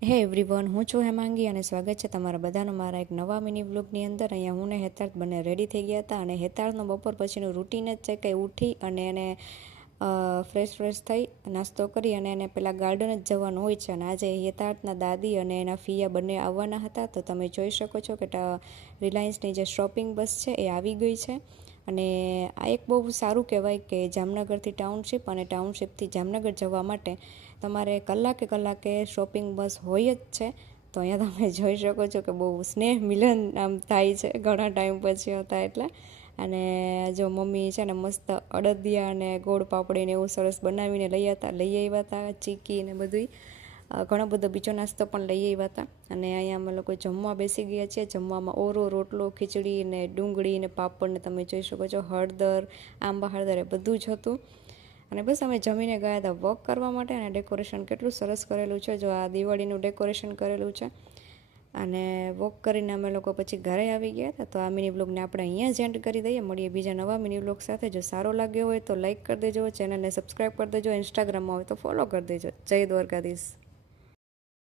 હે એવરીવન, હું છું હેમાંગી અને સ્વાગત છે તમારા બધાનું મારા એક નવા મિની વ્લોગની અંદર. અહીંયા હું ને હેતાર્થ બંને રેડી થઈ ગયા હતા અને હેતાર્થનો બપોર પછીનું રૂટીન જ છે કે ઉઠી અને એને ફ્રેશ થઈ નાસ્તો કરી અને એને પેલા ગાર્ડન જ જવાનું હોય છે. અને આજે હેતાર્થના દાદી અને એના ફિયા બંને આવવાના હતા, તો તમે જોઈ શકો છો કે રિલાયન્સની જે શોપિંગ બસ છે એ આવી ગઈ છે. અને આ એક બહુ સારું કહેવાય કે જામનગરથી ટાઉનશીપ અને ટાઉનશીપથી જામનગર જવા માટે તમારે કલાકે શોપિંગ બસ હોય જ છે. તો અહીંયા તમે જોઈ શકો છો કે બહુ સ્નેહ મિલન આમ થાય છે, ઘણા ટાઈમ પછી હતા એટલે. અને જો મમ્મી છે ને મસ્ત અડદિયા અને ગોળ પાપડીને એવું સરસ બનાવીને લઈ આવ્યા હતા, ચીકી ને બધું ઘણો બધો બીજો નાસ્તો પણ લઈ આવ્યા હતા. અને અહીંયા અમે લોકો જમવા બેસી ગયા છીએ. જમવામાં ઓરો, રોટલો, ખીચડી ને ડુંગળી ને પાપડ ને તમે જોઈ શકો છો હળદર, આંબા હળદર એ બધું જ હતું. અને બસ અમે જમીને ગયા હતા વોક કરવા માટે. અને ડેકોરેશન કેટલું સરસ કરેલું છે, જો આ દિવાળીનું ડેકોરેશન કરેલું છે. અને વોક કરીને અમે લોકો પછી ઘરે આવી ગયા હતા. તો આ મિની વ્લોગને આપણે અહીંયા જ એન્ડ કરી દઈએ. મળીએ બીજા નવા મિની વ્લોગ સાથે. જો સારો લાગ્યો હોય તો લાઈક કરી દેજો, ચેનલને સબસ્ક્રાઈબ કરી દેજો, ઇન્સ્ટાગ્રામમાં હોય તો ફોલો કરી દેજો. જય દ્વારકાધીશ.